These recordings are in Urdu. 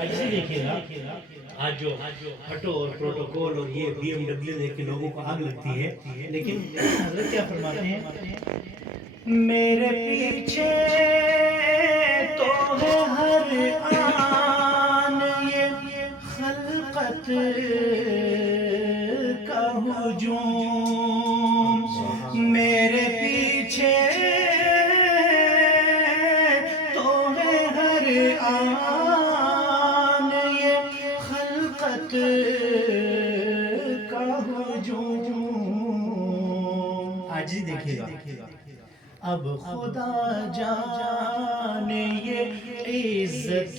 آج سے دیکھیے گا آج جو آٹو اور پروٹوکول اور یہ BMW دیکھ کے لوگوں کو آگ لگتی ہے، لیکن حضرت کیا فرماتے ہیں؟ میرے پیچھے تو ہے ہر آن یہ خلقت کا ہجوم، میرے پیچھے تو ہے ہر آن یہ خلقت کا ہجوم۔ آج ہی دیکھیے گا اب خدا جانے یہ عزت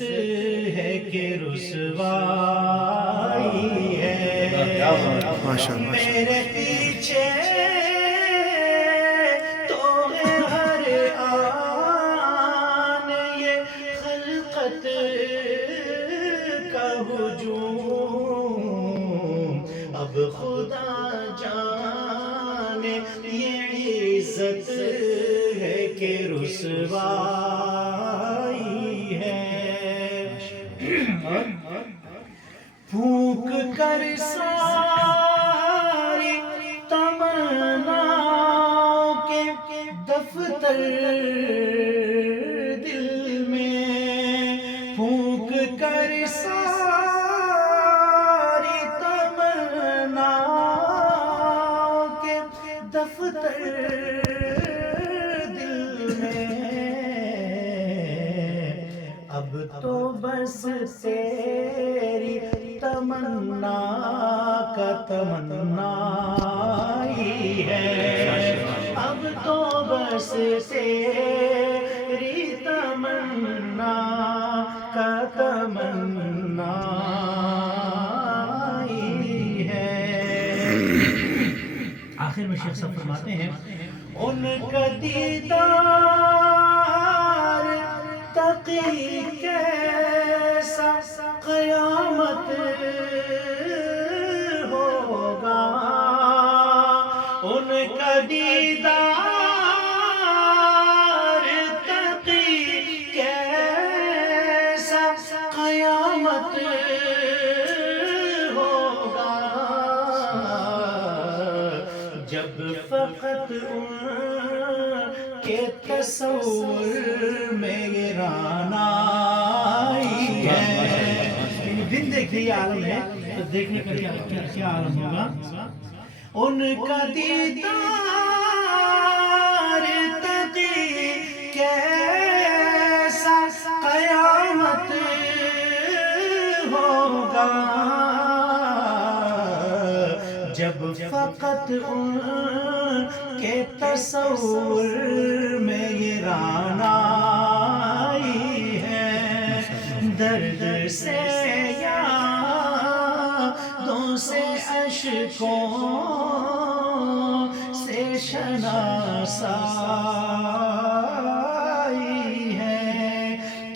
ہے کہ رسوائی ہے، میرے پیچھے تو ہے ہر آن یہ خلقت کا ہجوم، اب خدا جانے یہ عزت ہے کہ رسوائی ہے۔ پھونک کر ساری تمنا کے دفتر دل میں، پھونک کر ساری تمنا کے دفتر اب تو بس تیری تمنا کا تمنا ہی ہے، اب تو بس تیری تمنا کا تمنا ہی ہے۔ آخر میں شیخ صاحب فرماتے ہیں ان کا دیدار تقی کیسا قیامت ہوگا، ان کا دیدار تقی کیسا قیامت ہوگا، جب فقط ان کے تصور میں رانائی ہے۔ دن دیکھیے عالم ہے تو دیکھنے کا کیا عالم ہوگا؟ ان کا دیدار تقی کیسا قیامت ہوگا، جب فقط ان کے تصور میں یہ رانائی ہے، درد سے یادوں سے اشکوں سے شناسائی ہے،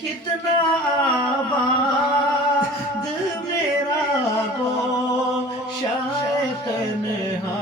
کتنا آباد میرا گوشہ تنہا